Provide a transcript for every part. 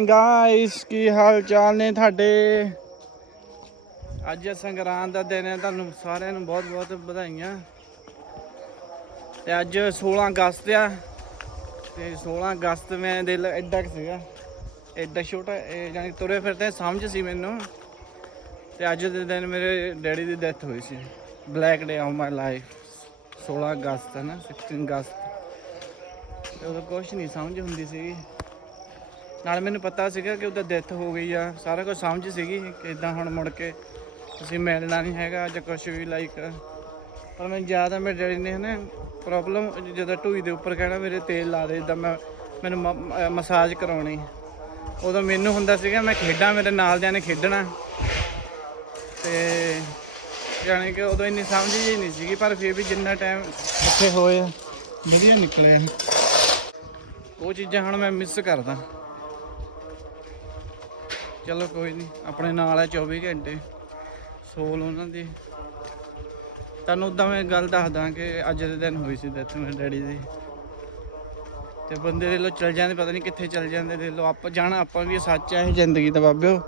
Morning guys ਕੀ ਹਾਲ ਚਾਲ ਨੇ ਤੁਹਾਡੇ? ਅੱਜ ਸੰਗਰਾਂਦ ਦਾ ਦਿਨ ਹੈ, ਤੁਹਾਨੂੰ ਸਾਰਿਆਂ ਨੂੰ ਬਹੁਤ ਬਹੁਤ ਵਧਾਈਆਂ। ਤੇ ਅੱਜ 16 ਅਗਸਤ ਆ, ਤੇ 16 ਅਗਸਤ ਮੈਂ ਦਿਲ ਐਡਾ ਕੁ ਸੀਗਾ। ਐਡਾ ਛੋਟਾ ਯਾਨੀ ਜਾਨੀ ਤੁਰੇ ਫਿਰਦੇ ਸਮਝ ਸੀ ਮੈਨੂੰ। ਤੇ ਅੱਜ ਦੇ ਦਿਨ ਮੇਰੇ ਡੈਡੀ ਦੀ ਡੈਥ ਹੋਈ ਸੀ। Black day of my life 16 ਅਗਸਤ ਹੈ ਨਾ 16 ਅਗਸਤ। ਤੇ ਉਦੋਂ ਕੁਝ ਨਹੀਂ ਸਮਝ ਹੁੰਦੀ ਸੀ ਨਾਲ ਮੈਨੂੰ ਪਤਾ ਸੀਗਾ ਕਿ ਉਹਦਾ ਡੈਥ ਹੋ ਗਈ ਆ। ਸਾਰਾ ਕੁਝ ਸਮਝ ਸੀਗੀ ਕਿ ਇਦਾਂ ਹੁਣ ਮੁੜ ਕੇ ਤੁਸੀਂ ਮਿਲਣਾ ਨਹੀਂ ਹੈਗਾ ਜਾਂ ਕੁਝ ਵੀ ਲਾਈਕ ਪਰ ਮੈਨੂੰ ਜ਼ਿਆਦਾ ਮੇਰੇ ਡੈਡੀ ਨੇ ਹਨਾ ਪ੍ਰੋਬਲਮ ਜਦੋਂ ਢੂਈ ਦੇ ਉੱਪਰ ਕਹਿਣਾ, ਮੇਰੇ ਤੇਲ ਲਾ ਦੇ ਇਦਾਂ ਮੈਂ ਮੈਨੂੰ ਮਸਾਜ ਕਰਾਉਣੀ। ਉਦੋਂ ਮੈਨੂੰ ਹੁੰਦਾ ਸੀਗਾ, ਮੈਂ ਖੇਡਾਂ, ਮੇਰੇ ਨਾਲ ਦਿਆਂ ਨੇ ਖੇਡਣਾ। ਤੇ ਜਾਣੀ ਕਿ ਉਦੋਂ ਇੰਨੀ ਸਮਝ ਹੀ ਨਹੀਂ ਸੀਗੀ, ਪਰ ਫਿਰ ਵੀ ਜਿੰਨਾ ਟਾਈਮ ਇੱਥੇ ਹੋਏ ਆ ਵਧੀਆ ਨਿਕਲਿਆ। ਉਹ ਚੀਜ਼ਾਂ ਹੁਣ ਮੈਂ ਮਿਸ ਕਰਦਾ। ਚਲੋ ਕੋਈ ਨਹੀਂ ਆਪਣੇ ਨਾਲ ਹੈ 24 ਘੰਟੇ, ਸੋਲ ਉਹਨਾਂ ਦੀ। ਤੁਹਾਨੂੰ ਉਦਾਂ ਮੈਂ ਗੱਲ ਦੱਸਦਾ ਕਿ ਅੱਜ ਦੇ ਦਿਨ ਹੋਈ ਸੀ ਡੈਥ ਮੇਰੇ ਡੈਡੀ ਦੀ। ਤੇ ਬੰਦੇ ਦੇ ਲੋ ਚਲ ਜਾਂਦੇ, ਪਤਾ ਨਹੀਂ ਕਿੱਥੇ ਚਲ ਜਾਂਦੇ, ਦੇ ਲੋ ਆਪਾਂ ਜਾਣਾ ਆਪਾਂ ਵੀ, ਸੱਚ ਆ ਇਹ ਜ਼ਿੰਦਗੀ ਦਾ ਬਾਬਿਓ।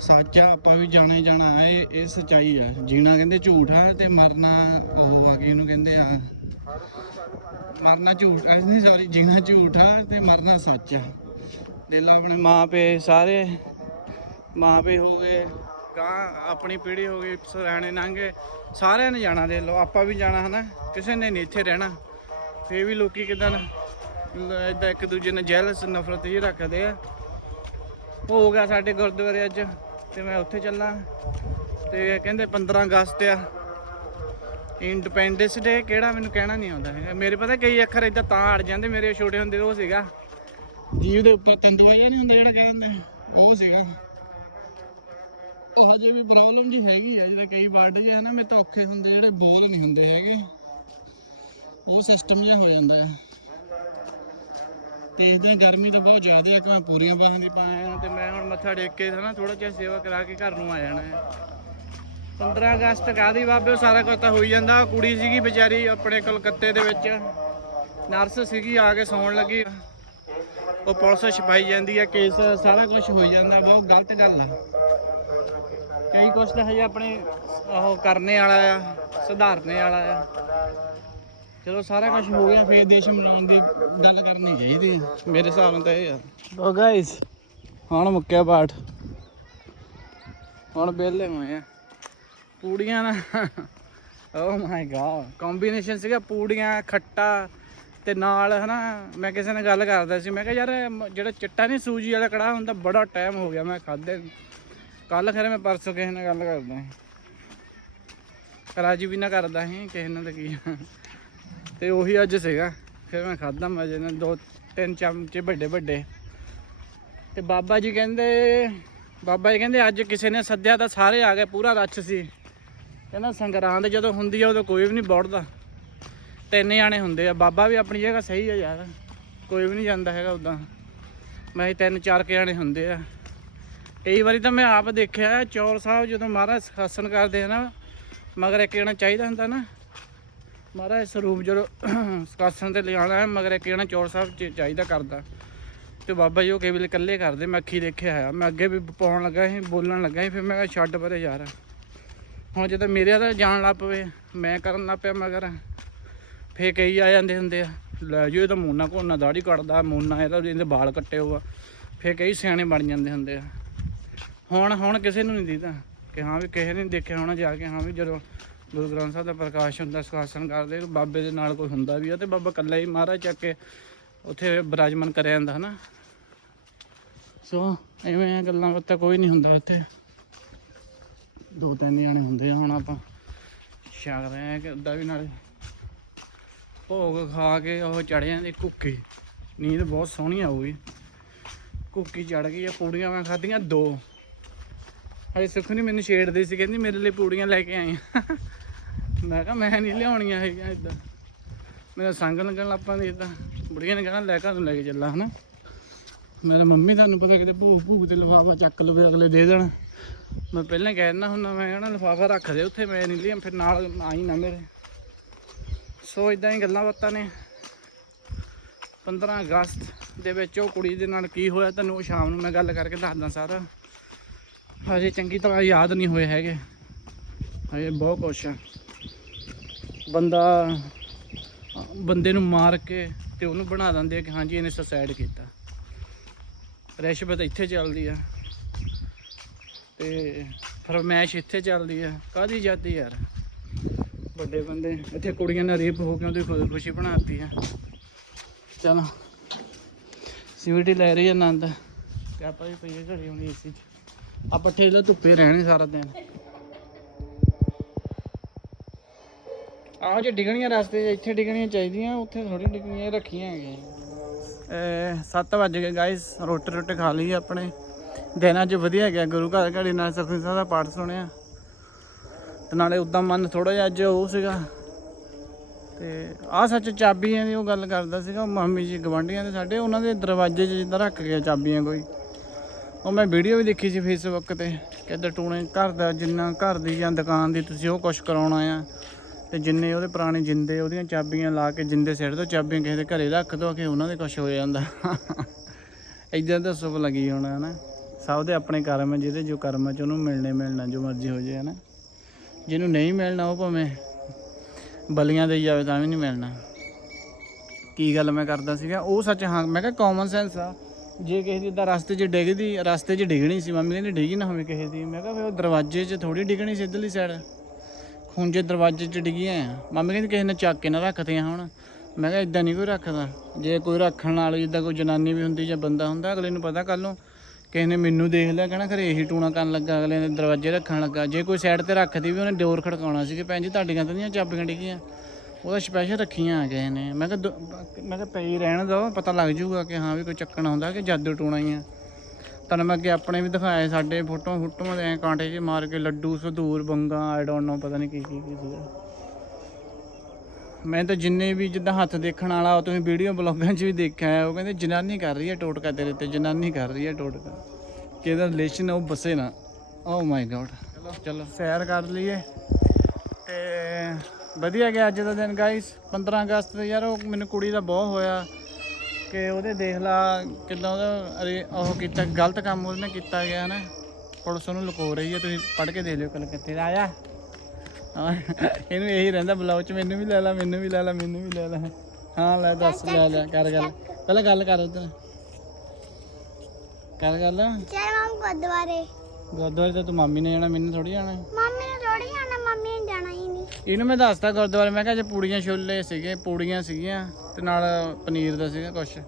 ਸੱਚ ਆ, ਆਪਾਂ ਵੀ ਜਾਣਾ ਜਾਣਾ ਆ ਇਹ ਇਹ ਸਚਾਈ ਆ। ਜੀਣਾ ਕਹਿੰਦੇ ਝੂਠ ਆ ਤੇ ਮਰਨਾ ਉਹ ਆ ਕੀ ਇਹਨੂੰ ਕਹਿੰਦੇ ਆ। ਮਰਨਾ ਝੂਠ ਆ ਨਹੀਂ ਸੌਰੀ ਜੀਣਾ ਝੂਠ ਆ ਤੇ ਮਰਨਾ ਸੱਚ ਆ। ਦੇ ਲਾ ਆਪਣੇ ਮਾਂ ਪੇ ਸਾਰੇ। ਮਾਂ ਪੇ ਹੋ ਗਏ, ਗਾਂ ਆਪਣੀ ਪੀੜ੍ਹੀ ਹੋ ਗਈ ਸਰਾਣੇ ਲੰਘੇ ਸਾਰਿਆਂ ਨੇ ਜਾਣਾ ਦੇ ਲੋ ਆਪਾਂ ਵੀ ਜਾਣਾ ਹਨਾ, ਕਿਸੇ ਨੇ ਨਹੀਂ ਇੱਥੇ ਰਹਿਣਾ, ਫੇਰ ਵੀ ਲੋਕੀ ਕਿਦਾਂ ਇਦਾਂ ਇੱਕ ਦੂਜੇ ਨਾਲ ਜੈਲਸ ਨਫ਼ਰਤ ਹੀ ਰੱਖਦੇ ਆ। ਹੋ ਗਿਆ ਸਾਡੇ ਗੁਰਦੁਆਰੇ ਅੱਜ, ਤੇ ਮੈਂ ਉੱਥੇ ਚੱਲਾਂ, ਤੇ ਕਹਿੰਦੇ 15 ਅਗਸਤ ਆ। ਇੰਡੀਪੈਂਡੈਂਸ ਡੇ ਕਿਹੜਾ ਮੈਨੂੰ ਕਹਿਣਾ ਨਹੀਂ ਆਉਂਦਾ ਹੈਗਾ। ਮੇਰੇ ਪਤਾ ਕਈ ਅੱਖਰ ਇਦਾਂ ਤਾਂ ਅੜ ਜਾਂਦੇ, ਮੇਰੇ ਛੋਟੇ ਹੁੰਦੇ, ਉਹ ਸੀਗਾ। ਜੀਵ ਦੇ ਉੱਪਰ ਤੰਦਵਾਈਆ ਨਹੀਂ ਹੁੰਦਾ ਜਿਹੜਾ ਕਹਿੰਦੇ, ਉਹ ਸੀਗਾ। ਉਹ ਹਜੇ ਵੀ ਪ੍ਰੋਬਲਮ ਜੀ ਹੈਗੀ ਆ ਜਿਹੜੇ ਕਈ ਵਰਡ ਜਿਹੇ ਹਨ ਮੇਰੇ ਤਾਂ ਔਖੇ ਹੁੰਦੇ, ਜਿਹੜੇ ਬੋਲ ਨਹੀਂ ਹੁੰਦੇ ਹੈਗੇ। ਉਹ ਸਿਸਟਮ ਜਿਹਾ ਹੋ ਜਾਂਦਾ ਹੈ ਤੇ ਇਦਾਂ ਗਰਮੀ ਤਾਂ ਬਹੁਤ ਜ਼ਿਆਦਾ ਹੈ ਕਿ ਮੈਂ ਪੂਰੀਆਂ ਬਾਹਾਂ ਦੀ ਪਾਇਆ ਤੇ ਮੈਂ ਹੁਣ ਮੱਥਾ ਟੇਕ ਕੇ ਹਨਾ ਥੋੜਾ ਜਿਹਾ ਸੇਵਾ ਕਰਾ ਕੇ ਘਰ ਨੂੰ ਆ ਜਾਣਾ ਹੈ 15 ਅਗਸਤ ਕਾਦੀ ਬਾਬੇ, ਸਾਰਾ ਕੁਝ ਤਾਂ ਹੋਈ ਜਾਂਦਾ। ਕੁੜੀ ਸੀਗੀ ਵਿਚਾਰੀ ਆਪਣੇ ਕਲਕੱਤੇ ਦੇ ਵਿੱਚ। ਨਰਸ ਸੀਗੀ, ਆ ਕੇ ਸੌਣ ਲੱਗੀ। ਉਹ ਪੁਲਿਸ ਛਪਾਈ ਜਾਂਦੀ ਹੈ ਕੇਸ ਸਾਰਾ ਕੁਝ ਹੋਈ ਜਾਂਦਾ, ਬਹੁਤ ਗਲਤ ਗੱਲ ਆ। ਕਈ ਕੁਛ ਤਾਂ ਹਜੇ ਆਪਣੇ ਉਹ ਕਰਨੇ ਵਾਲਾ ਆ ਸੁਧਾਰਨੇ ਵਾਲਾ ਆ। ਚਲੋ ਸਾਰਾ ਕੁਝ ਹੋ ਗਿਆ ਫੇਰ ਦੇਸ਼ ਬਣਾਉਣ ਦੀ ਗੱਲ ਕਰਨੀ ਚਾਹੀਦੀ ਹੈ ਮੇਰੇ ਹਿਸਾਬ ਨਾਲ ਤਾਂ ਇਹ ਆ। ਉਹ ਗਾਇਸ ਹੁਣ ਮੁੱਕਿਆ ਪਾਠ। ਹੁਣ ਵਿਹਲੇ ਹੋਏ ਆ। ਪੂੜੀਆਂ ਨਾ ਓ ਮਾਈ ਗॉड ਕੰਬੀਨੇਸ਼ਨ ਸੀਗਾ ਪੂੜੀਆਂ ਖੱਟਾ ਤੇ ਨਾਲ ਹਨਾ ਮੈਂ ਕਿਸੇ ਨਾਲ ਗੱਲ ਕਰਦਾ ਸੀ। ਮੈਂ ਕਿਹਾ ਯਾਰ ਮ- ਜਿਹੜਾ ਚਿੱਟਾ ਨਹੀਂ ਸੂਜੀ ਵਾਲਾ ਕੜਾਹ ਹੁੰਦਾ ਬੜਾ ਟਾਈਮ ਹੋ ਗਿਆ ਮੈਂ ਖਾਦੇ ਕੱਲ ਖਰੇ ਮੈਂ ਪਰਸੋਂ ਕਿਸੇ ਨਾਲ ਗੱਲ ਕਰਦਾ ਸੀ। ਰਾਜੀ ਵੀ ਨਾ ਕਰਦਾ ਸੀ, ਕਿਸੇ ਨਾਲ ਤਾਂ ਕੀ ਆ। ਤੇ ਉਹੀ ਅੱਜ ਸੀਗਾ। ਫਿਰ ਮੈਂ ਖਾਦਾ ਮਜੇ ਨਾਲ, ਦੋ ਤਿੰਨ ਚਮਚੇ ਵੱਡੇ ਵੱਡੇ। ਤੇ ਬਾਬਾ ਜੀ ਕਹਿੰਦੇ, ਬਾਬਾ ਜੀ ਕਹਿੰਦੇ ਅੱਜ ਕਿਸੇ ਨੇ ਸੱਦਿਆ ਤਾਂ ਸਾਰੇ ਆ ਗਏ, ਪੂਰਾ ਰੱਛ ਸੀ। ਕਹਿੰਦਾ ਸੰਗਰਾਂਦ ਜਦੋਂ ਹੁੰਦੀ ਆ, ਉਦੋਂ ਕੋਈ ਵੀ ਨਹੀਂ ਬੋੜਦਾ। ਤਿੰਨ ਜਾਣੇ ਹੁੰਦੇ ਆ। ਬਾਬਾ ਵੀ ਆਪਣੀ ਜਗ੍ਹਾ ਸਹੀ ਆ ਯਾਰ। ਕੋਈ ਵੀ ਨਹੀਂ ਜਾਂਦਾ ਹੈਗਾ ਉਦਾਂ। ਮੈਂ ਤਿੰਨ ਚਾਰ ਕੇ ਜਾਣੇ ਹੁੰਦੇ ਆ। ਕਈ ਵਾਰੀ ਤਾਂ ਮੈਂ ਆਪ ਦੇਖਿਆ ਚੌਰ ਸਾਹਿਬ ਜਦੋਂ ਮਹਾਰਾਜ ਸਿਖਾਸਨ ਕਰਦੇ ਆ ਨਾ, ਮਗਰ ਇੱਕ ਜਣਾ ਚਾਹੀਦਾ ਹੁੰਦਾ ਨਾ। ਮਹਾਰਾਜ ਸਰੂਪ ਜਦੋਂ ਸਿਖਾਸਨ ਤੇ ਲਿਆਉਣਾ ਹੈ, ਮਗਰ ਇੱਕ ਜਣਾ ਚੌਰ ਸਾਹਿਬ ਚ ਚਾਹੀਦਾ ਕਰਦਾ। ਤੇ ਬਾਬਾ ਜੀ ਉਹ ਕਈ ਵੇਲੇ ਇਕੱਲੇ ਕਰਦੇ, ਮੈਂ ਅੱਖੀ ਦੇਖਿਆ ਆ ਮੈਂ ਅੱਗੇ ਵੀ ਪਾਉਣ ਲੱਗਾ ਸੀ, ਬੋਲਣ ਲੱਗਾ ਸੀ, ਫਿਰ ਮੈਂ ਕਿਹਾ ਛੱਡ ਪਰੇ ਯਾਰ। ਹੁਣ ਜਦੋਂ ਮੇਰੇ ਦਾ ਜਾਣ ਲੱਗ ਪਵੇ, ਮੈਂ ਕਰਨ ਲੱਗ ਪਿਆ ਮਗਰ। ਫੇ ਕਈ ਆ ਜਾਂਦੇ ਹੁੰਦੇ ਆ, ਲੈ ਜਿਓ ਇਹ ਤਾਂ ਮੂਨਾ ਕੋਨਾ ਦਾੜੀ ਕੱਟਦਾ ਮੋਨਾ ਇਹਦਾ ਇਹਦੇ ਵਾਲ ਕੱਟੇ ਹੋਆ। ਫੇ ਕਈ ਸਿਆਣੇ ਬਣ ਜਾਂਦੇ ਹੁੰਦੇ ਆ। ਹੁਣ ਹੁਣ ਕਿਸੇ ਨੂੰ ਨਹੀਂ ਦੀਦਾ। ਕਿ ਹਾਂ ਵੀ ਕਿਸੇ ਨੇ ਦੇਖਿਆ ਹੋਣਾ ਜਾ ਕੇ, ਹਾਂ ਵੀ ਜਦੋਂ ਗੁਰੂ ਗ੍ਰੰਥ ਸਾਹਿਬ ਦਾ ਪ੍ਰਕਾਸ਼ ਹੁੰਦਾ ਸਿਖਾਸਨ ਕਰਦੇ, ਬਾਬੇ ਦੇ ਨਾਲ ਕੋਈ ਹੁੰਦਾ ਵੀ ਆ ਤੇ ਬਾਬਾ ਇਕੱਲਾ ਹੀ ਮਹਾਰਾਜ ਚੱਕ ਕੇ ਉੱਥੇ ਬਿਰਾਜਮਾਨ ਕਰਿਆ ਜਾਂਦਾ, ਹਨਾ? ਸੋ ਐਵੇਂ ਗੱਲਾਂ ਬਾਤਾਂ ਕੋਈ ਨਹੀਂ ਹੁੰਦਾ ਉੱਥੇ ਦੋ ਤਿੰਨ ਜਾਣੇ ਹੁੰਦੇ ਆ, ਹੁਣ ਆਪਾਂ ਛਕਦੇ ਆ ਕਿ ਉੱਦਾਂ ਵੀ ਨਾਲੇ। ਭੋਗ ਖਾ ਕੇ ਉਹ ਚੜ ਜਾਂਦੀ ਕੁੱਕੀ। ਨੀਂਦ ਬਹੁਤ ਸੋਹਣੀ ਆਊਗੀ। ਕੁੱਕੀ ਚੜ ਗਈ ਆ, ਪੂੜੀਆਂ ਮੈਂ ਖਾਧੀਆਂ ਦੋ। ਹਜੇ ਸੁਖ ਨਹੀਂ ਮੈਨੂੰ ਛੇੜਦੀ ਸੀ, ਕਹਿੰਦੀ ਮੇਰੇ ਲਈ ਪੂੜੀਆਂ ਲੈ ਕੇ ਆਈ ਮੈਂ ਕਿਹਾ ਮੈਂ ਨਹੀਂ ਲਿਆਉਣੀਆਂ ਹੈਗੀਆਂ ਇਦਾਂ ਮੇਰਾ ਸੰਗ ਲੱਗਣ ਲੱਪਾਂ ਦੀ ਇਦਾਂ ਬੁੜੀਆਂ ਨੇ ਕਹਿਣਾ, ਲੈ ਘਰ ਨੂੰ ਲੈ ਕੇ ਚੱਲਾ, ਹਨਾ। ਮੇਰਾ ਮੰਮੀ ਤੁਹਾਨੂੰ ਪਤਾ ਕਿਤੇ ਭੂਖ ਭੂਖ ਤੇ ਲਿਫਾਫਾ ਚੱਕ ਲਵੇ, ਅਗਲੇ ਦੇ ਦੇਣ। ਮੈਂ ਪਹਿਲਾਂ ਕਹਿ ਦਿੰਦਾ ਹੁੰਦਾ, ਮੈਂ ਕਹਿਣਾ ਲਿਫਾਫਾ ਰੱਖ ਦੇ ਉੱਥੇ, ਮੈਂ ਨਹੀਂ ਲਿਆ, ਫਿਰ ਨਾਲ ਆਈ ਨਾ ਮੇਰੇ। ਸੋ ਇਦਾਂ ਹੀ ਗੱਲਾਂ ਬਾਤਾਂ ਨੇ। 15 ਅਗਸਤ ਦੇ ਵਿੱਚ ਉਹ ਕੁੜੀ ਦੇ ਨਾਲ ਕੀ ਹੋਇਆ, ਤੁਹਾਨੂੰ ਉਹ ਸ਼ਾਮ ਨੂੰ ਮੈਂ ਗੱਲ ਕਰਕੇ ਦੱਸਦਾ ਸਾਰਾ। ਹਜੇ ਚੰਗੀ ਤਰ੍ਹਾਂ ਯਾਦ ਨਹੀਂ ਹੋਏ ਹੈਗੇ। ਹਜੇ ਬਹੁਤ ਕੁਛ ਆ। ਬੰਦਾ, ਬੰਦੇ ਨੂੰ ਮਾਰ ਕੇ ਤੇ ਉਹਨੂੰ ਬਣਾ ਦਿੰਦੇ ਆ ਕਿ ਹਾਂਜੀ ਇਹਨੇ ਸੁਸਾਈਡ ਕੀਤਾ। ਰਿਸ਼ਵਤ ਇੱਥੇ ਚੱਲਦੀ ਆ। ਤੇ ਫਰਮੈਸ਼ ਇੱਥੇ ਚੱਲਦੀ ਆ। ਕਾਦੀ ਜਾਤੀ ਯਾਰ? ਵੱਡੇ ਬੰਦੇ, ਇੱਥੇ ਕੁੜੀਆਂ ਨਾਲ ਰੇਪ ਹੋ ਕੇ ਉਹਦੀ ਖੁਦਕੁਸ਼ੀ ਬਣਾਤੀ ਆ। ਚਲੋ। ਸਿਵਟੀ ਲੈ ਰਹੀ ਆਨੰਦ। ਤੇ ਆਪਾਂ ਵੀ ਘੜੀ ਘਰੇ ਹੁਣ ਏਸੀ ਚ। ਆ ਪੱਠੇ ਜਿਹੜਾ ਧੁੱਪੇ ਰਹਿਣੇ ਸਾਰਾ ਦਿਨ। ਆਹੋ ਜੇ ਡਿਗਣੀਆਂ ਰਸਤੇ 'ਚ, ਇੱਥੇ ਡਿਗਣੀਆਂ ਚਾਹੀਦੀਆਂ, ਉੱਥੇ ਥੋੜੀ ਡਿਗਣੀਆਂ ਇਹ ਰੱਖੀਆਂ ਹੈਗੀਆਂ। 7 ਵਜ ਗਏ ਗਾਇਸ ਰੋਟੀ ਰੋਟੀ ਖਾ ਲਈ ਆਪਣੇ। ਦਿਨ ਅੱਜ ਵਧੀਆ ਗਿਆ, ਗੁਰੂ ਘਰ ਘੜੀ ਨਾਲ ਸਖੀ ਸਾਹਿਬ ਦਾ ਪਾਠ ਸੁਣਿਆ। ਤੇ ਨਾਲੇ ਉਦਾਂ ਮਨ ਥੋੜਾ ਜਿਹਾ ਅੱਜ ਉਹ ਸੀਗਾ। ਤੇ ਆਹ ਸੱਚ ਚਾਬੀਆਂ ਦੀ ਉਹ ਗੱਲ ਕਰਦਾ ਸੀਗਾ ਮੰਮੀ ਜੀ ਗਵਾਂਢੀਆਂ ਦੇ ਸਾਡੇ, ਉਹਨਾਂ ਦੇ ਦਰਵਾਜ਼ੇ 'ਚ ਜਿੱਦਾਂ ਰੱਖ ਗਿਆ ਚਾਬੀਆਂ ਕੋਈ। ਉਹ ਮੈਂ ਵੀਡੀਓ ਵੀ ਦੇਖੀ ਸੀ ਫੇਸਬੁੱਕ ਤੇ ਕਿੱਦਾਂ ਟੂਣੇ ਘਰ ਦਾ ਜਿੰਨਾ ਘਰ ਦੀ ਜਾਂ ਦੁਕਾਨ ਦੀ ਤੁਸੀਂ ਉਹ ਕੁਛ ਕਰਾਉਣਾ ਆ ਤੇ ਜਿੰਨੇ ਉਹਦੇ ਪੁਰਾਣੇ ਜਿੰਦੇ ਉਹਦੀਆਂ ਚਾਬੀਆਂ ਲਾ ਕੇ ਜਿੰਦੇ ਸਿੱਟ ਦੋ ਚਾਬੀਆਂ ਕਿਸੇ ਦੇ ਘਰੇ ਰੱਖ ਦੋ ਕਿ ਉਹਨਾਂ ਦੇ ਕੁਛ ਹੋ ਜਾਂਦਾ। ਇਦਾਂ ਦਾ ਸੁਭ ਲੱਗੀ ਹੋਣਾ ਹਨਾ? ਸਭ ਦੇ ਆਪਣੇ ਕਰਮ ਆ, ਜਿਹਦੇ ਜੋ ਕਰਮ ਆ ਚ ਉਹਨੂੰ ਮਿਲਣੇ ਮਿਲਣਾ ਜੋ ਮਰਜ਼ੀ ਹੋ ਜਾਏ ਹਨਾ? ਜਿਹਨੂੰ ਨਹੀਂ ਮਿਲਣਾ ਉਹ ਭਾਵੇਂ ਬਲੀਆਂ ਦੇਈ ਜਾਵੇ ਤਾਂ ਵੀ ਨਹੀਂ ਮਿਲਣਾ। ਕੀ ਗੱਲ ਮੈਂ ਕਰਦਾ ਸੀਗਾ? ਉਹ ਸੱਚ ਹਾਂ ਮੈਂ ਕਿਹਾ ਕਾਮਨ ਸੈਂਸ ਆ। ਜੇ ਕਿਸੇ ਦੀ ਦਾ ਰਸਤੇ 'ਚ ਡਿੱਗਦੀ, ਰਸਤੇ 'ਚ ਡਿੱਗਣੀ ਸੀ, ਮੰਮੀ ਕਹਿੰਦੀ ਡਿੱਗੀ ਨਾ ਹੋਵੇ ਕਿਸੇ ਦੀ। ਮੈਂ ਕਿਹਾ ਫਿਰ ਉਹ ਦਰਵਾਜ਼ੇ 'ਚ ਥੋੜੀ ਡਿੱਗਣੀ ਸੀ ਇੱਧਰਲੀ ਸਾਈਡ ਖੁੰਝੇ ਦਰਵਾਜ਼ੇ 'ਚ ਡਿੱਗੀਆਂ ਮੰਮੀ ਕਹਿੰਦੀ ਕਿਸੇ ਨੇ ਚੱਕ ਕੇ ਨਾ ਰੱਖਤੀਆਂ ਹੁਣ। ਮੈਂ ਕਿਹਾ ਇਦਾਂ ਨਹੀਂ ਕੋਈ ਰੱਖਦਾ। ਜੇ ਕੋਈ ਰੱਖਣ ਵਾਲੀ, ਜਿੱਦਾਂ ਕੋਈ ਜਨਾਨੀ ਵੀ ਹੁੰਦੀ ਜਾਂ ਬੰਦਾ ਹੁੰਦਾ, ਅਗਲੇ ਨੂੰ ਪਤਾ ਕੱਲ ਨੂੰ ਕਿਸੇ ਨੇ ਮੈਨੂੰ ਦੇਖ ਲਿਆ, ਕਹਿਣਾ ਖਰੇ ਇਹੀ ਟੂਣਾ ਕਰਨ ਲੱਗਾ, ਅਗਲੇ ਨੇ ਦਰਵਾਜ਼ੇ ਰੱਖਣ ਲੱਗਾ। ਜੇ ਕੋਈ ਸਾਈਡ ਤੇ ਰੱਖਦੀ ਵੀ ਉਹਨੇ ਡੋਰ ਖੜਕਾਉਣਾ ਸੀ ਕਿ ਭੈਣ ਜੀ ਤੁਹਾਡੀਆਂ ਤਾਂ ਨਹੀਂ ਚਾਬੀਆਂ ਡਿੱਗੀਆਂ। ਉਹਦਾ ਸਪੈਸ਼ਲ ਰੱਖੀਆਂ ਆ ਗਏ ਨੇ। ਮੈਂ ਕਿਹਾ ਦੋ- ਮੈਂ ਕਿਹਾ ਪਈ ਰਹਿਣ ਦੋ ਪਤਾ ਲੱਗ ਜਾਊਗਾ ਕਿ ਹਾਂ ਵੀ ਕੋਈ ਚੱਕਣ ਆਉਂਦਾ ਕਿ ਜਾਦੂ ਟੂਣਾ ਹੀ ਆ। ਤੁਹਾਨੂੰ ਮੈਂ ਅੱਗੇ ਆਪਣੇ ਵੀ ਦਿਖਾਏ ਸਾਡੇ ਫੋਟੋਆਂ ਫੋਟੋਆਂ ਦੇ ਐਂ ਕਾਂਟੇ 'ਚ ਮਾਰ ਕੇ ਲੱਡੂ ਸੰਧੂਰ ਬੰਗਾ ਆਈ ਡੋਨਟ ਨੋ ਪਤਾ ਨਹੀਂ ਕੀ ਕੀ ਕੀ ਸੀਗਾ। ਮੈਂ ਤਾਂ ਜਿੰਨੇ ਵੀ ਜਿੱਦਾਂ ਹੱਥ ਦੇਖਣ ਵਾਲਾ ਉਹ ਤੁਸੀਂ ਵੀਡੀਓ ਬਲੌਗਾਂ 'ਚ ਵੀ ਦੇਖਿਆ ਹੈ ਉਹ ਕਹਿੰਦੇ ਜਨਾਨੀ ਕਰ ਰਹੀ ਹੈ ਟੋਟਕਾ ਤੇਰੇ ਤੇ ਜਨਾਨੀ ਕਰ ਰਹੀ ਹੈ ਟੋਟਕਾ। ਕਿਹਦਾ ਰਿਲੇਸ਼ਨ ਉਹ ਬਸੇ ਨਾ। ਓ ਮਾਈ ਗॉड ਚਲੋ। ਚਲੋ ਸੈਰ ਕਰ ਲਈਏ। ਤੇ ਵਧੀਆ ਗਿਆ ਅੱਜ ਦਾ ਦਿਨ ਗਾਇਸ 15 ਅਗਸਤ ਤੇ ਯਾਰ ਉਹ ਮੈਨੂੰ ਕੁੜੀ ਦਾ ਬਹੁਤ ਹੋਇਆ ਕਿ ਉਹਦੇ ਦੇਖ ਲਾ ਕਿਦਾਂ ਉਹਦਾ ਅਰੇ ਉਹ ਕੀਤਾ ਗਲਤ ਕੰਮ ਉਹਨੇ ਕੀਤਾ ਗਿਆ ਨਾ। ਪੁਲਿਸ ਉਹਨੂੰ ਲੁਕੋ ਰਹੀ ਹੈ ਤੁਸੀਂ ਪੜ੍ਹ ਕੇ ਦੇਖ ਲਿਓ ਕੱਲ ਕਿੱਥੇ ਦਾ ਆਇਆ। ਇਹਨੂੰ ਇਹੀ ਰਹਿੰਦਾ ਬਲੌਗ ਚ ਮੈਨੂੰ ਵੀ ਲੈ ਲੈ ਮੈਨੂੰ ਵੀ ਲੈ ਲੈ ਮੈਨੂੰ ਵੀ ਲੈ ਲੈ। ਹਾਂ ਲੈ ਦੱਸ ਲੈ ਲੈ ਕਰ ਗੱਲ। ਪਹਿਲਾਂ ਗੱਲ ਕਰ ਉਧਰ। ਕਰ ਗੱਲ। ਚਲ ਮਾਮ ਗੁਰਦੁਆਰੇ। ਗੁਰਦੁਆਰੇ ਤੇ ਤੂੰ ਮਾਮੀ ਨੇ ਜਾਣਾ ਮੈਨੂੰ ਥੋੜੀ ਜਾਣਾ ਮੰਮੀ ਨੇ ਥੋੜੀ ਜਾਣਾ ਮੰਮੀ ਨੇ ਜਾਣਾ ਹੀ ਨਹੀਂ ਇਹਨੂੰ ਮੈਂ ਦੱਸਤਾ ਗੁਰਦੁਆਰੇ ਮੈਂ ਕਿਹਾ ਜੇ ਪੂੜੀਆਂ ਛੋਲੇ ਸੀਗੇ ਪੂੜੀਆਂ ਸੀਗੀਆਂ ਤੇ ਨਾਲ ਪਨੀਰ ਦਾ ਸੀਗਾ ਕੁਛ।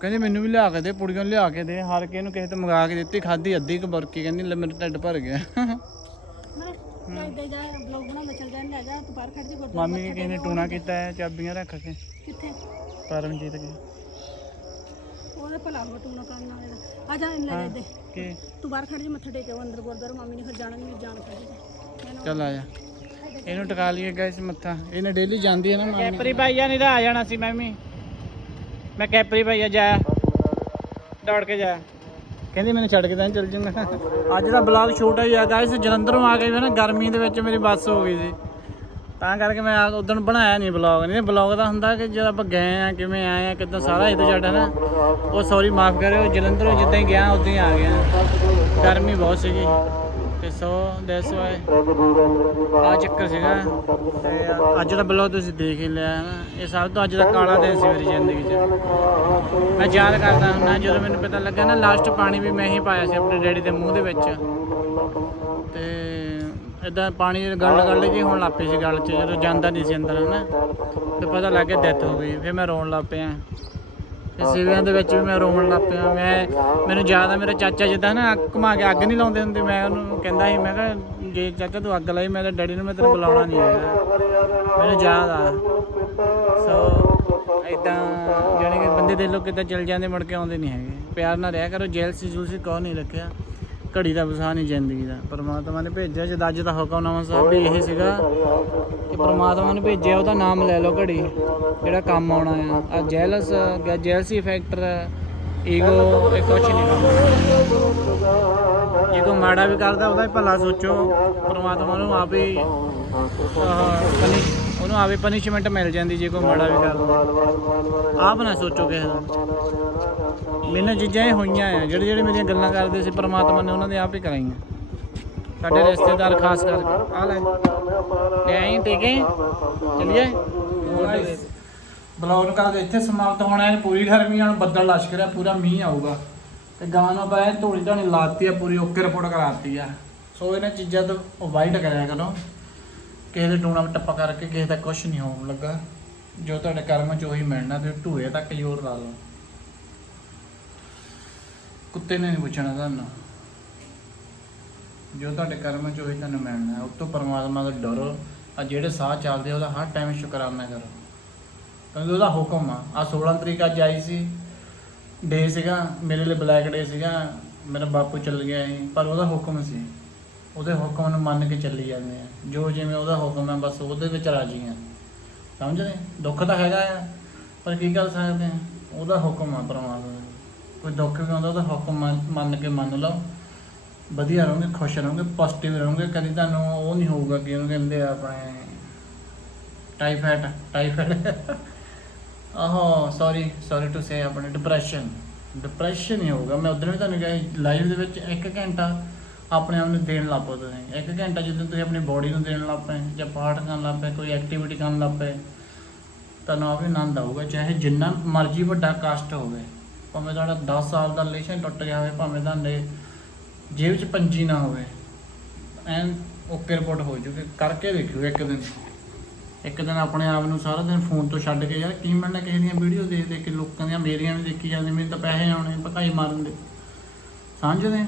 ਕਹਿੰਦੀ ਮੈਨੂੰ ਵੀ ਲਿਆ ਕੇ ਦੇ ਪੂੜੀਆਂ ਲਿਆ ਕੇ ਦੇ ਹਰ ਕੇ ਨੂੰ ਕਿਸੇ ਤੋਂ ਮੰਗਾ ਕੇ ਦਿੱਤੀ ਖਾਦੀ ਅੱਧੀ ਕੁ ਬੁਰਕੀ ਕਹਿੰਦੀ ਲੈ ਮੇਰਾ ਢਿੱਡ ਭਰ ਗਿਆ। ਮਾਮੀ ਨੇ ਕਿਸੇ ਨੇ ਟੂਣਾ ਕੀਤਾ ਹੈ ਚਾਬੀਆਂ ਰੱਖ ਕੇ। ਕਿੱਥੇ? ਪਰਮਜੀਤ ਕੇ। ਉਹਦੇ ਭਲਾ ਬਟੂਣਾ ਕਰਨ ਵਾਲੇ ਦਾ। ਆ ਜਾ ਇਹਨੂੰ ਲੈ ਦੇ ਕਿ? ਤੂੰ ਬਾਹਰ ਖੜ ਜਾ ਮੱਥਾ ਟੇਕਿਆ ਅੰਦਰ ਗੁਰਦੁਆਰਾ ਮੰਮੀ ਨੇ ਫਿਰ ਜਾਣਾ ਨਹੀਂ ਜਾਣ ਕਰ ਚੱਲ ਆ ਜਾ। ਇਹਨੂੰ ਟਿਕਾ ਲਈਏ ਗਾਇਸ ਮੱਥਾ। ਇਹਨੇ ਡੇਲੀ ਜਾਂਦੀ ਹੈ ਨਾ ਮਾਮੀ। ਕੈਪਰੀ ਭਾਈਆ ਨਹੀਂ ਤਾਂ ਆ ਜਾਣਾ ਸੀ ਮੈਂ ਵੀ। ਮੈਂ ਕੈਪਰੀ ਭਾਈਆ ਜਾਇਆ। ਦੌੜ ਕੇ ਜਾਇਆ। ਕਹਿੰਦੀ ਮੈਨੂੰ ਛੱਡ ਕੇ ਤਾਂ ਚੱਲ ਜੂੰਗਾ ਅੱਜ ਦਾ ਬਲੌਗ ਛੋਟਾ ਹੀ ਆ ਗਾਇਸ ਜਲੰਧਰੋਂ ਆ ਕੇ ਵੀ ਨਾ ਗਰਮੀ ਦੇ ਵਿੱਚ ਮੇਰੀ ਬੱਸ ਹੋ ਗਈ ਸੀ। ਤਾਂ ਕਰਕੇ ਮੈਂ ਉਦੋਂ ਬਣਾਇਆ ਨਹੀਂ ਬਲੌਗ ਨਹੀਂ ਬਲੌਗ ਦਾ ਹੁੰਦਾ ਕਿ ਜਦ ਆਪਾਂ ਗਏ ਆ ਕਿਵੇਂ ਆਏ ਆ ਕਿੱਦਾਂ ਸਾਰਾ ਇਹਦੇ ਜੱਟ ਹੈ ਨਾ। ਉਹ ਸੌਰੀ ਮਾਫ ਕਰਿਓ ਜਲੰਧਰੋਂ ਜਿੱਦਾਂ ਹੀ ਗਿਆ ਉਦਾਂ ਹੀ ਆ ਗਿਆ। ਗਰਮੀ ਬਹੁਤ ਸੀਗੀ। ਤੇ ਸੋ ਦੈਟਸ ਵਾਈ ਆ ਚੱਕਰ ਸੀਗਾ। ਤੇ ਅੱਜ ਦਾ ਬਲੌਗ ਤੁਸੀਂ ਦੇਖ ਹੀ ਲਿਆ। ਹੈ ਨਾ ਇਹ ਸਭ ਤੋਂ ਅੱਜ ਦਾ ਕਾਲਾ ਦਿਨ ਸੀ ਮੇਰੀ ਜ਼ਿੰਦਗੀ 'ਚ। ਮੈਂ ਯਾਦ ਕਰਦਾ ਹੁੰਦਾ, ਜਦੋਂ ਮੈਨੂੰ ਪਤਾ ਲੱਗਾ ਨਾ ਲਾਸਟ ਪਾਣੀ ਵੀ ਮੈਂ ਹੀ ਪਾਇਆ ਸੀ ਆਪਣੇ ਡੈਡੀ ਦੇ ਮੂੰਹ ਦੇ ਵਿੱਚ। ਤੇ ਇਦਾਂ ਪਾਣੀ ਗਲ ਗਲ ਜੀ ਹੋਣ ਲੱਗ ਪਈ ਸੀ ਗਲ 'ਚ, ਜਦੋਂ ਜਾਂਦਾ ਨਹੀਂ ਸੀ ਅੰਦਰ ਹਨਾ। ਤੇ ਪਤਾ ਲੱਗ ਗਿਆ ਡੈਥ ਹੋ ਗਈ। ਫਿਰ ਮੈਂ ਰੋਣ ਲੱਗ ਪਿਆ। ਤੇ ਸਿਵਿਆਂ ਦੇ ਵਿੱਚ ਵੀ ਮੈਂ ਰੋਣ ਲੱਗ ਪਿਆ। ਮੈਂ, ਮੈਨੂੰ ਯਾਦ ਆ ਮੇਰਾ ਚਾਚਾ ਜਿੱਦਾਂ ਨਾ ਅੱਗ ਘੁਮਾ ਕੇ ਅੱਗ ਨਹੀਂ ਲਾਉਂਦੇ ਹੁੰਦੇ, ਮੈਂ ਉਹਨੂੰ ਕਹਿੰਦਾ ਸੀ, ਮੈਂ ਕਿਹਾ, ਜੇ ਚਾਚਾ ਤੂੰ ਅੱਗ ਲਾਈ, ਮੈਂ ਤਾਂ ਡੈਡੀ ਨੂੰ ਮੈਂ ਤੈਨੂੰ ਬੁਲਾਉਣਾ ਨਹੀਂ ਹੈਗਾ। ਮੈਨੂੰ ਯਾਦ ਆ। ਸੋ ਇਦਾਂ ਜਾਣੀ ਕਿ ਬੰਦੇ ਦੇ ਲੋਕ ਕਿੱਦਾਂ ਚਲ ਜਾਂਦੇ ਮੁੜ ਕੇ ਆਉਂਦੇ ਨਹੀਂ ਹੈਗੇ। ਪਿਆਰ ਨਾਲ ਰਿਹਾ ਕਰੋ ਜੇਲ੍ਹ ਸੀ ਜੂਸੀ ਕੌਣ ਨਹੀਂ ਰੱਖਿਆ। ਘੜੀ ਦਾ ਵਸਾ ਨਹੀਂ, ਜ਼ਿੰਦਗੀ ਦਾ। ਪਰਮਾਤਮਾ ਨੇ ਭੇਜਿਆ, ਜਦ ਅੱਜ ਦਾ ਹੁਕਮਨਾਮਾ ਸਾਹਿਬ ਵੀ ਇਹ ਸੀਗਾ ਕਿ ਪਰਮਾਤਮਾ ਨੇ ਭੇਜਿਆ, ਉਹਦਾ ਨਾਮ ਲੈ ਲਓ ਘੜੀ, ਜਿਹੜਾ ਕੰਮ ਆਉਣਾ ਆ। ਆ ਜੈਲਸ ਜੈਲਸੀ ਫੈਕਟਰ ਈਗੋ ਇਹ ਕੁਛ ਨਹੀਂ ਕੰਮ ਜੇ ਕੋਈ ਮਾੜਾ ਵੀ ਕਰਦਾ, ਉਹਦਾ ਭਲਾ ਸੋਚੋ। ਪਰਮਾਤਮਾ ਨੂੰ ਆਪ ਹੀ ਉਹਨੂੰ ਆਵੇ ਪਨਿਸ਼ਮੈਂਟ ਮਿਲ ਜਾਂਦੀ ਜੇ ਕੋਈ ਮਾੜਾ ਵੀ ਕਰਦਾ। ਆਪ ਨਾ ਸੋਚੋ ਕਿਸੇ ਦਾ। ਮੈਨੂੰ ਚੀਜ਼ਾਂ ਇਹ ਹੋਈਆਂ ਆ, ਜਿਹੜੇ ਜਿਹੜੇ ਮੇਰੀਆਂ ਗੱਲਾਂ ਕਰਦੇ ਸੀ, ਪ੍ਰਮਾਤਮਾ ਨੇ ਉਹਨਾਂ ਦੇ ਆਪ ਹੀ ਕਰਾਈਆਂ। ਸਾਡੇ ਰਿਸ਼ਤੇਦਾਰ ਖਾਸ ਕਰਕੇ। ਆ ਲੈ। ਲੈ ਆਈ, ਠੀਕ ਚਲਿਏ। ਬਲੌਗ ਨੂੰ ਕਰਦੇ ਇੱਥੇ ਸਮਾਪਤ ਹੋਣਾ ਹੈ। ਪੂਰੀ ਗਰਮੀ ਨਾਲ ਬੱਦਲ ਲਸ਼ਕ ਰਿਹਾ, ਪੂਰਾ ਮੀਂਹ ਆਊਗਾ। ਤੇ ਗਾਂ ਨੂੰ ਆਪਾਂ ਇਹ ਧੂੜੀ ਧਾਣੀ ਲਾਤੀ ਆ, ਪੂਰੀ ਓਕੇ ਰਿਪੋਰਟ ਕਰਾਤੀ ਆ। ਸੋ ਇਹਨਾਂ ਚੀਜ਼ਾਂ ਤੋਂ ਅਵਾਇਡ ਕਰਿਆ ਕਰੋ। ਕਿਸੇ ਦੇ ਟੂਣਾ ਟੱਪਾ ਕਰਕੇ ਕਿਸੇ ਦਾ ਕੁਝ ਨਹੀਂ ਹੋਣ ਲੱਗਾ। ਜੋ ਤੁਹਾਡੇ ਕਰਮ ਚ ਉਹੀ ਮਿਲਣਾ, ਤੇ ਢੂਏ ਤੱਕ ਜ਼ੋਰ ਲਾ ਲਓ। ਕੁੱਤੇ ਨੇ ਨਹੀਂ ਪੁੱਛਣਾ ਤੁਹਾਨੂੰ। ਜੋ ਤੁਹਾਡੇ ਕਰਮ ਚ ਉਹੀ ਤੁਹਾਨੂੰ ਮਿਲਣਾ ਉਸ ਤੋਂ ਪਰਮਾਤਮਾ ਦਾ ਡਰੋ। ਆ ਜਿਹੜੇ ਸਾਹ ਚੱਲਦੇ ਆ, ਉਹਦਾ ਹਰ ਟਾਈਮ ਸ਼ੁਕਰਾਨਾ ਕਰੋ। ਕਿਉਂਕਿ ਉਹਦਾ ਹੁਕਮ ਆ। ਆ 16 ਤਰੀਕ ਅੱਜ ਆਈ ਸੀ। ਡੇ ਸੀਗਾ, ਮੇਰੇ ਲਈ ਬਲੈਕ ਡੇ ਸੀਗਾ। ਮੇਰਾ ਬਾਪੂ ਚੱਲ ਗਿਆ ਸੀ, ਪਰ ਉਹਦਾ ਹੁਕਮ ਸੀ। ਉਹਦੇ ਹੁਕਮ ਨੂੰ ਮੰਨ ਕੇ ਚੱਲੀ ਜਾਂਦੇ ਆ। ਜੋ ਜਿਵੇਂ ਉਹਦਾ ਹੁਕਮ ਹੈ ਬਸ ਉਹਦੇ ਵਿੱਚ ਰਾਜੀ ਆ। ਸਮਝਦੇ ਦੁੱਖ ਤਾਂ ਹੈਗਾ ਆ, ਪਰ ਕੀ ਕਰ ਸਕਦੇ ਆ? ਉਹਦਾ ਹੁਕਮ ਆ ਪਰਮਾਤਮਾ ਦਾ। ਕੋਈ ਦੁੱਖ ਵੀ ਆਉਂਦਾ, ਉਹਦਾ ਹੁਕਮ ਮੰਨ- ਕੇ ਮੰਨ ਲਓ। ਵਧੀਆ ਰਹੋਗੇ, ਖੁਸ਼ ਰਹੋਗੇ ਪੋਜ਼ਿਟਿਵ ਰਹੋਗੇ। ਕਦੀ ਤੁਹਾਨੂੰ ਉਹ ਨਹੀਂ ਹੋਊਗਾ ਕਿ ਉਹਨੂੰ ਕਹਿੰਦੇ ਆ ਆਪਣੇ ਟਾਈਫਾਇਡ ਟਾਈਫਾਇਡ ਆਹੋ ਸੌਰੀ ਸੌਰੀ ਟੂ ਸੇ ਆਪਣੇ ਡਿਪਰੈਸ਼ਨ ਡਿਪਰੈਸ਼ਨ ਹੀ ਹੋਊਗਾ। ਮੈਂ ਉਧਰ ਵੀ ਤੁਹਾਨੂੰ ਕਿਹਾ ਲਾਈਵ ਦੇ ਵਿੱਚ 1 ਘੰਟਾ ਆਪਣੇ ਆਪ ਨੂੰ ਦੇਣ ਲੱਗ ਪਓ ਤੁਸੀਂ। ਇੱਕ ਘੰਟਾ ਜਦੋਂ ਤੁਸੀਂ ਆਪਣੀ ਬੋਡੀ ਨੂੰ ਦੇਣ ਲੱਗ ਪਏ, ਜਾਂ ਪਾਠ ਕਰਨ ਲੱਗ ਪਏ, ਕੋਈ ਐਕਟੀਵਿਟੀ ਕਰਨ ਲੱਗ ਪਏ ਤੁਹਾਨੂੰ ਆਪ ਹੀ ਆਨੰਦ ਆਊਗਾ। ਚਾਹੇ ਜਿੰਨਾ ਮਰਜ਼ੀ ਵੱਡਾ ਕਸ਼ਟ ਹੋਵੇ, ਭਾਵੇਂ ਤੁਹਾਡਾ 10 ਸਾਲ ਦਾ ਰਿਲੇਸ਼ਨ ਟੁੱਟ ਗਿਆ ਹੋਵੇ, ਭਾਵੇਂ ਤੁਹਾਡੇ ਜੇਬ 'ਚ ਪੰਜੀ ਨਾ ਹੋਵੇ, ਐਨ ਓਕੇ ਰਿਪੋਰਟ ਹੋ ਜੂਗੀ। ਕਰਕੇ ਦੇਖਿਓ ਇੱਕ ਦਿਨ। ਇੱਕ ਦਿਨ ਆਪਣੇ ਆਪ ਨੂੰ ਸਾਰਾ ਦਿਨ ਫੋਨ ਤੋਂ ਛੱਡ ਕੇ ਯਾਰ, ਕੀ ਮਿਲਣਾ ਕਿਸੇ ਦੀਆਂ ਵੀਡੀਓ ਦੇਖ ਦੇਖ ਕੇ ਲੋਕਾਂ ਦੀਆਂ, ਮੇਰੀਆਂ ਵੀ ਦੇਖੀ ਜਾਂਦੇ ਮੈਨੂੰ ਤਾਂ ਪੈਸੇ ਆਉਣੇ ਭਕਾਈ ਮਾਰਨ ਦੇ। ਸਮਝਦੇ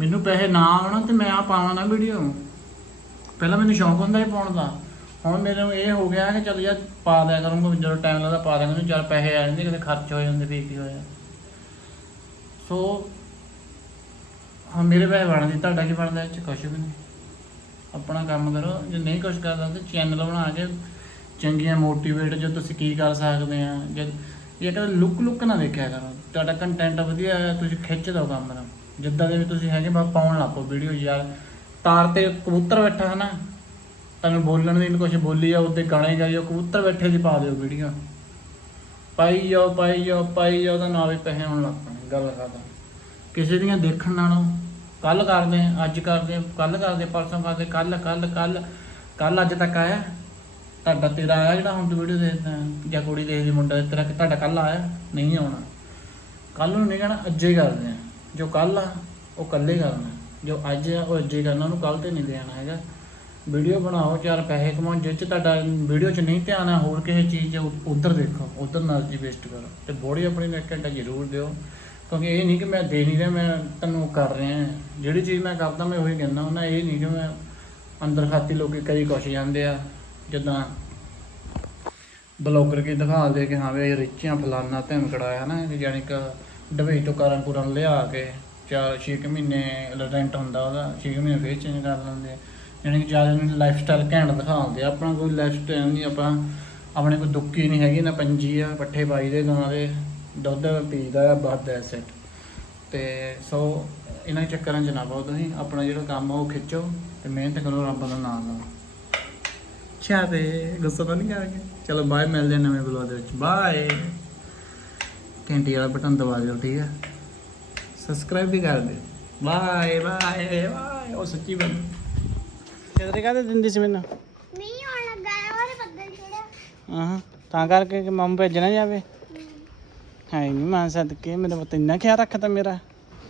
ਮੈਨੂੰ ਪੈਸੇ ਨਾ ਆਉਣ ਤੇ ਮੈਂ ਆ ਪਾਵਾਂ ਨਾ। ਵੀਡੀਓ ਪਹਿਲਾਂ ਮੈਨੂੰ ਸ਼ੌਂਕ ਹੁੰਦਾ ਸੀ ਪਾਉਣ ਦਾ। ਹੁਣ ਮੇਰੇ ਨੂੰ ਇਹ ਹੋ ਗਿਆ ਕਿ ਚਲ ਯਾਰ ਪਾ ਦਿਆ ਕਰੂੰਗਾ ਜਦੋਂ ਟਾਈਮ ਲੱਗਦਾ ਪਾ ਦਿਆ ਕਰੂੰਗਾ ਚਾਰ ਪੈਸੇ ਆ ਜਾਂਦੇ, ਕਿਤੇ ਖਰਚ ਹੋ ਜਾਂਦੇ ਵੀ ਕੀ ਹੋਇਆ। ਸੋ ਹਾਂ ਮੇਰੇ ਪੈਸੇ ਬਣਦੇ, ਤੁਹਾਡਾ ਕੀ ਬਣਦਾ ਇਹ ਚ? ਕੁਛ ਵੀ ਨਹੀਂ। ਆਪਣਾ ਕੰਮ ਕਰੋ, ਜੇ ਨਹੀਂ ਕੁਝ ਕਰਦਾ ਤਾਂ ਚੈਨਲ ਬਣਾ ਕੇ ਚੰਗੀਆਂ ਮੋਟੀਵੇਟ ਜੋ ਤੁਸੀਂ ਕੀ ਕਰ ਸਕਦੇ ਆ। ਜੇ ਇਹ ਕਹਿੰਦਾ ਲੁੱਕ ਲੁੱਕ ਨਾ ਦੇਖਿਆ ਕਰੋ। ਤੁਹਾਡਾ ਕੰਟੈਂਟ ਵਧੀਆ ਹੈ ਤੁਸੀਂ ਖਿੱਚ ਦਿਓ ਕੰਮ ਨਾਲ ਜਿੱਦਾਂ ਦੇ ਵੀ ਤੁਸੀਂ ਹੈਗੇ, ਬਸ ਪਾਉਣ ਲੱਪੋ ਵੀਡੀਓ ਯਾਰ। ਤਾਰ ਤੇ ਕਬੂਤਰ ਬੈਠਾ ਹੈ ਨਾ, ਤੁਹਾਨੂੰ ਬੋਲਣ ਦੀ ਕੁਝ ਬੋਲੀ ਆ ਉਹਦੇ ਗਾਣੇ ਗਾਈਓ ਕਬੂਤਰ ਬੈਠੇ ਦੀ ਪਾ ਦਿਓ ਵੀਡੀਓ। ਪਾਈ ਜਾਓ ਪਾਈ ਜਾਓ ਪਾਈ ਜਾਓ ਤਾਂ ਨਾਲ ਵੀ ਪੈਸੇ ਆਉਣ ਲੱਗ ਪੈਣੇ, ਗੱਲ ਕਰਦਾ ਕਿਸੇ ਦੀਆਂ ਦੇਖਣ ਨਾਲੋਂ ਕੱਲ ਕਰਦੇ, ਅੱਜ ਕਰਦੇ ਕੱਲ ਕਰਦੇ, ਪਰਸੋਂ ਕਰਦੇ ਕੱਲ ਕੱਲ ਕੱਲ ਕੱਲ ਅੱਜ ਤੱਕ ਆਇਆ। ਤੁਹਾਡਾ ਤੇਰਾ ਆਇਆ ਜਿਹੜਾ ਹੁਣ ਤੂੰ ਵੀਡੀਓ ਦੇਖਦਾ ਜਾਂ ਕੁੜੀ ਦੇਖਦੀ ਮੁੰਡਾ ਤੇਰਾ ਕਿ ਤੁਹਾਡਾ ਕੱਲ ਆਇਆ, ਨਹੀਂ ਆਉਣਾ। ਕੱਲ ਨੂੰ ਨਹੀਂ ਕਹਿਣਾ, ਅੱਜੇ ਹੀ ਕਰਦੇ ਆ। ਜੋ ਕੱਲ ਆ, ਉਹ ਕੱਲੇ ਕਰਨਾ ਜੋ ਅੱਜ ਆ, ਉਹ ਅੱਜ ਹੀ ਕਰਨਾ, ਉਹਨੂੰ ਕੱਲ ਤੇ ਨਹੀਂ ਦੇਣਾ ਹੈਗਾ। ਵੀਡੀਓ ਬਣਾਓ ਚਾਰ ਪੈਸੇ ਕਮਾਓ ਜਿਸ ਚ ਤੁਹਾਡਾ ਵੀਡੀਓ ਚ ਨਹੀਂ ਧਿਆਨ ਆ, ਹੋਰ ਕਿਸੇ ਚੀਜ਼ ਉਧਰ ਦੇਖੋ, ਉਧਰ એનર્ਜੀ ਵੇਸਟ ਕਰੋ। ਤੇ ਬੋੜੀ ਆਪਣੀ ਨੂੰ ਇੱਕ ਘੰਟਾ ਜ਼ਰੂਰ ਦਿਓ, ਕਿਉਂਕਿ ਇਹ ਨਹੀਂ ਕਿ ਮੈਂ ਦੇ ਨਹੀਂ ਰਿਹਾ, ਮੈਂ ਤੁਹਾਨੂੰ ਕਰ ਰਿਹਾ ਜਿਹੜੀ ਚੀਜ਼ ਮੈਂ ਕਰਦਾ, ਮੈਂ ਉਹੀ ਕਹਿੰਦਾ ਹੁੰਦਾ, ਇਹ ਨਹੀਂ ਕਿ ਮੈਂ ਅੰਦਰ ਖਾਤੀ ਲੋਕੀ ਕਈ ਕੁਛ ਜਾਂਦੇ ਆ, ਜਿੱਦਾਂ ਬਲੌਗਰ ਕੀ ਦਿਖਾ ਦੇ ਕਿ ਹਾਂ ਵੀ ਰਿਚ ਆ ਫਲਾਨਾ ਧਮਕੜਾ ਹੈ ਨਾ ਯਾਨੀ ਕਿ ਡਬਈ ਤੋਂ ਕਾਰਨ ਪੂਰਨ ਲਿਆ ਕੇ ਚਾਰ ਛੇ ਕੁ ਮਹੀਨੇ ਰੈਂਟ ਹੁੰਦਾ ਉਹਦਾ, ਛੇ ਕੁ ਮਹੀਨੇ ਫੇਰ ਚੇਂਜ ਕਰ ਲੈਂਦੇ ਆ। ਕਿ ਜ਼ਿਆਦਾ ਲਾਈਫ ਸਟਾਈਲ ਘੈਂਟ ਦਿਖਾਉਂਦੇ ਆ। ਆਪਣਾ ਕੋਈ ਲਾਈਫ ਸਟਾਈਲ ਨਹੀਂ, ਆਪਾਂ ਆਪਣੇ ਕੋਈ ਦੁੱਕੀ ਨਹੀਂ ਹੈਗੀ, ਨਾ ਪੰਜੀ ਆ, ਪੱਠੇ ਪਾਈ ਦੇ ਗਾਂ ਦੇ ਦੁੱਧ ਪੀਦਾ ਆ, ਬਸ ਦੈਟਸ ਇਟ ਤੇ ਸੋ ਇਹਨਾਂ ਚੱਕਰਾਂ 'ਚ ਨਾ ਪਾਓ ਤੁਸੀਂ, ਆਪਣਾ ਜਿਹੜਾ ਕੰਮ ਆ ਉਹ ਖਿੱਚੋ ਤੇ ਮਿਹਨਤ ਕਰੋ, ਰੱਬ ਦਾ ਨਾਮ ਲਓ। ਚਾਹਤੇ ਗੁੱਸਾ ਤਾਂ ਨਹੀਂ ਕਰਾਂਗੇ ਚਲੋ ਬਾਏ ਮਿਲਦੇ ਨਵੇਂ ਬਲੌਗ ਦੇ ਵਿੱਚ। ਬਾਏ ਘੰਟੀ ਵਾਲਾ ਬਟਨ ਦਬਾ ਦਿਓ ਠੀਕ ਹੈ ਸਬਸਕ੍ਰਾਈਬ ਵੀ ਕਰ ਦਿਓ। ਬਾਏ ਬਾਏ ਬਾਏ ਉਹ ਸੱਚੀ ਬਣ ਕਿਹਦੇ ਕਾਹਦੇ ਦਿੰਦੀ ਸੀ ਮੈਨੂੰ? ਮੀਂਹ ਆਉਣ ਲੱਗਾ ਹੈ ਉਹਦੇ ਬੱਦਲ ਚੜਿਆ ਹਾਂ ਤਾਂ ਕਰਕੇ ਕਿ ਮੰਮ ਭੇਜਣਾ ਜਾਵੇ? ਹੈ ਨਹੀਂ ਮਾਂ ਸਦਕੇ ਮੇਰਾ ਪੁੱਤ ਇੰਨਾ ਖਿਆਲ ਰੱਖਦਾ ਮੇਰਾ।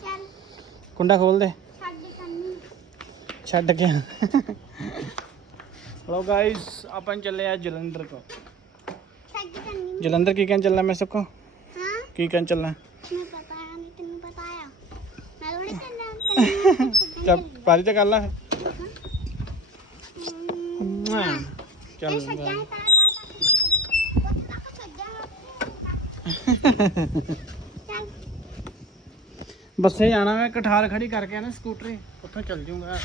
ਚੱਲ। ਕੁੰਡਾ ਖੋਲ ਦੇ। ਛੱਡ ਕੰਨੀ। ਛੱਡ ਕੇ ਹਲੋ ਗਾਇਸ ਆਪਾਂ ਚੱਲੇ ਆ ਜਲੰਧਰ ਕੋ। ਕੰਨੀ। ਜਲੰਧਰ ਕੀ ਕਹਿਣ ਚੱਲਣਾ ਮੈਂ ਸਕੋ ਹਾਂ ਕੀ ਕਹਿਣ ਚੱਲਣਾ ਮੈਨੂੰ ਪਤਾ ਹੈ ਨਹੀਂ ਤੈਨੂੰ ਪਤਾ ਆ ਮੈਂ ਥੋੜੀ ਤੈਨੂੰ ਤੈਨੂੰ ਚੱਲ ਪਾਰੀ ਤੇ ਕਰ ਲਾ ਹਮ, ਚੱਲ ਇਹ ਸੱਜਾ ਹੈ ਤਾਂ ਪਾਤਾ ਚੱਲ ਬੱਸੇ ਜਾਣਾ ਮੈਂ ਕਠਾਰ ਖੜੀ ਕਰਕੇ ਨਾ ਸਕੂਟਰੀ ਉੱਥੋਂ ਚੱਲ ਜੂੰਗਾ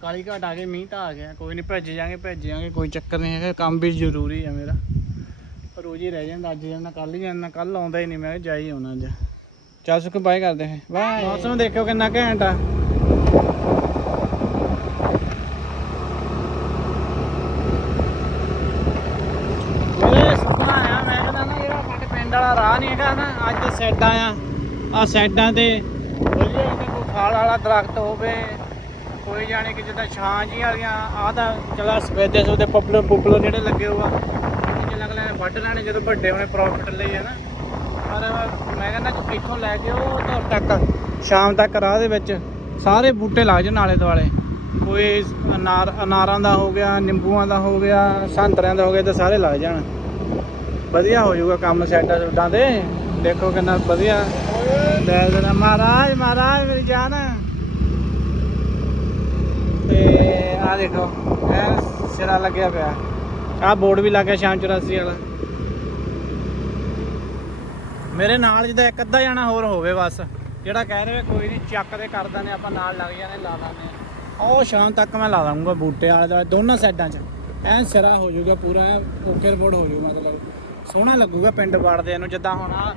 ਕਾਲੀ ਘਾਟ ਆ ਗਏ ਮੀਂਹ ਤਾਂ ਆ ਗਿਆ ਕੋਈ ਨਹੀਂ ਭੱਜ ਜਾਾਂਗੇ ਭੱਜ ਜਾਾਂਗੇ ਕੋਈ ਚੱਕਰ ਨਹੀਂ ਹੈਗਾ ਕੰਮ ਵੀ ਜ਼ਰੂਰੀ ਹੈ ਮੇਰਾ ਰੋਜ਼ ਹੀ ਰਹਿ ਜਾਂਦਾ ਅੱਜ ਜਾਂਦਾ ਕੱਲ ਹੀ ਜਾਂਦਾ ਕੱਲ ਆਉਂਦਾ ਹੀ ਨਹੀਂ ਮੈਂ ਜਾ ਹੀ ਆਉਣਾ ਅੱਜ। ਚੱਲ ਸੁਖ ਬਾਏ ਕਰਦੇ ਹਾਂ। ਬਾਏ ਮੌਸਮ ਦੇਖਿਓ ਕਿੰਨਾ ਘੈਂਟ ਆ। ਰਾਹ ਨਹੀਂ ਹੈਗਾ ਨਾ ਅੱਜ ਸੈਡਾਂ ਆ ਆ ਸੈਡਾਂ ਤੇ ਵਧੀਆ ਇਹਦੇ ਕੋਈ ਫਾਲ ਵਾਲਾ ਦਰਖਤ ਹੋਵੇ ਕੋਈ ਜਾਣੇ ਕਿ ਜਿੱਦਾਂ ਛਾਂ ਜੀ ਵਾਲੀਆਂ ਆ ਤਾਂ ਚਲਾ ਸਫੈਦੇ ਸੋਦੇ ਪਪਲਰ ਪੁਪਲਰ ਜਿਹੜੇ ਲੱਗੇ ਹੋਆ ਵੱਢ ਲੈਣੇ ਜਦੋਂ ਵੱਡੇ ਹੋਣੇ ਪ੍ਰੋਫਿਟ ਲਈ ਹੈ ਨਾ। ਪਰ ਮੈਂ ਕਹਿੰਦਾ ਕਿ ਇੱਥੋਂ ਲੈ ਕੇ ਉਹ ਤਾਂ ਤੱਕ, ਸ਼ਾਮ ਤੱਕ ਰਾਹ ਦੇ ਵਿੱਚ। ਸਾਰੇ ਬੂਟੇ ਲੱਗ ਜਾਣ ਆਲੇ ਦੁਆਲੇ। ਕੋਈ ਅਨਾਰ, ਅਨਾਰਾਂ ਦਾ ਹੋ ਗਿਆ, ਨਿੰਬੂਆਂ ਦਾ ਹੋ ਗਿਆ, ਸੰਤਰਿਆਂ ਦਾ ਹੋ ਗਿਆ ਤੇ ਸਾਰੇ ਲੱਗ ਜਾਣ। ਵਧੀਆ ਹੋ ਜਾਊਗਾ ਕੰਮ ਸਾਈਡਾਂ ਸੁੱਡਾਂ ਤੇ ਦੇਖੋ ਕਿੰਨਾ ਵਧੀਆ। ਲੈ ਜਰਾ ਮਹਾਰਾਜ ਮਹਾਰਾਜ ਮੇਰੀ ਜਾਨ। ਤੇ ਆ ਦੇਖੋ ਇਹ ਸਿਰਾ ਲੱਗਿਆ ਪਿਆ। ਆ ਬੋਰਡ ਵੀ ਲੱਗਿਆ ਸ਼ਾਮ 84 ਵਾਲਾ। ਮੇਰੇ ਨਾਲ ਜਿਹਦਾ ਇੱਕ ਅੱਧਾ ਜਾਣਾ ਹੋਰ ਹੋਵੇ ਬਸ ਜਿਹੜਾ ਕਹਿ ਰਿਹਾ ਕੋਈ ਨਹੀਂ ਚੱਕ ਦੇ ਕਰ ਦਾਨੇ ਆਪਾਂ ਨਾਲ ਲੱਗ ਜਾਣੇ ਲਾ ਲਾਂਗੇ ਉਹ ਸ਼ਾਮ ਤੱਕ ਮੈਂ ਲਾ ਦਾਂਗਾ ਬੂਟੇ ਵਾਲੇ ਦੁਆਲੇ ਦੋਨਾਂ ਸਾਈਡਾਂ 'ਚ। ਐਨ ਸਿਰਾ ਹੋ ਜਾਊਗਾ ਪੂਰਾ ਓਕੇ ਰਿਪੋਰਟ ਹੋ ਜਾਊਗਾ ਮਤਲਬ। ਸੋਹਣਾ ਲੱਗੂਗਾ ਪਿੰਡ ਵੜਦੇ ਨੂੰ ਜਿੱਦਾਂ ਹੁਣ ਆ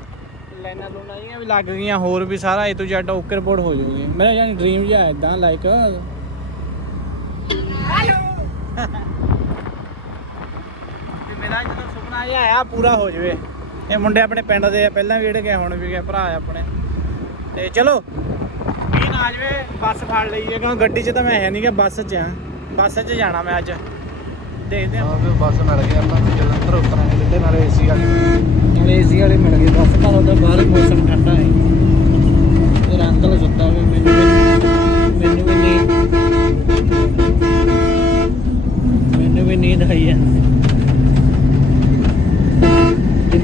ਲਾਈਨਾਂ ਲੂਨਾਂ ਜੀਆਂ ਵੀ ਲੱਗ ਗਈਆਂ ਹੋਰ ਵੀ ਸਾਰਾ ਏ ਤੋਂ ਜੈਡ ਓਕੇ ਰਿਪੋਰਟ ਹੋ ਜਾਊਗੀ। ਮੇਰਾ ਯਾਨੀ ਡ੍ਰੀਮ ਜਿਹਾ ਇਦਾਂ ਲਾਈਕ ਮੇਰਾ ਜਦੋਂ ਸੁਪਨਾ ਇਹ ਆਇਆ ਪੂਰਾ ਹੋ ਜਾਵੇ। ਇਹ ਮੁੰਡੇ ਆਪਣੇ ਪਿੰਡ ਦੇ ਆ ਪਹਿਲਾਂ ਵੀ ਜਿਹੜੇ ਗਏ ਹੁਣ ਵੀ ਗਏ ਭਰਾ ਆ ਆਪਣੇ। ਤੇ ਚਲੋ ਕੀ ਨਾ ਜਾਵੇ ਬੱਸ ਫੜ ਲਈਏ ਕਿਉਂਕਿ ਗੱਡੀ 'ਚ ਤਾਂ ਮੈਂ ਹੈ ਨਹੀਂ ਕਿ ਬੱਸ 'ਚ ਆ। ਬੱਸ 'ਚ ਜਾਣਾ ਮੈਂ ਅੱਜ। ਦੇਖਦੇ ਆ। ਫਿਰ ਬੱਸ ਮਿਲ ਗਈ ਆਪਾਂ ਜਲੰਧਰ ਉਤਰਾਂਗੇ ਜਿੱਦੇ ਨਾਲ ਏਸੀ ਵਾਲੀ। ਨਾਲੇ ਏਸੀ ਵਾਲੇ ਮਿਲ ਗਏ ਬੱਸ ਪਰ ਉਹਦਾ ਬਾਹਰ ਮੌਸਮ ਠੰਡਾ ਹੈ ਤੇ ਅੰਕਲ ਸੁੱਤਾ ਵੀ ਮੈਨੂੰ ਵੀ ਮੈਨੂੰ ਵੀ ਨੀਂਦ। ਮੈਨੂੰ ਵੀ ਨੀਂਦ ਆਈ ਹੈ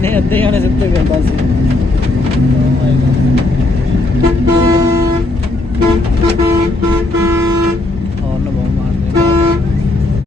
ਕਿੰਨੇ ਅੱਧੇ ਜਾਣੇ ਸੁੱਤੇ ਪਏ ਬੱਸ 'ਚ।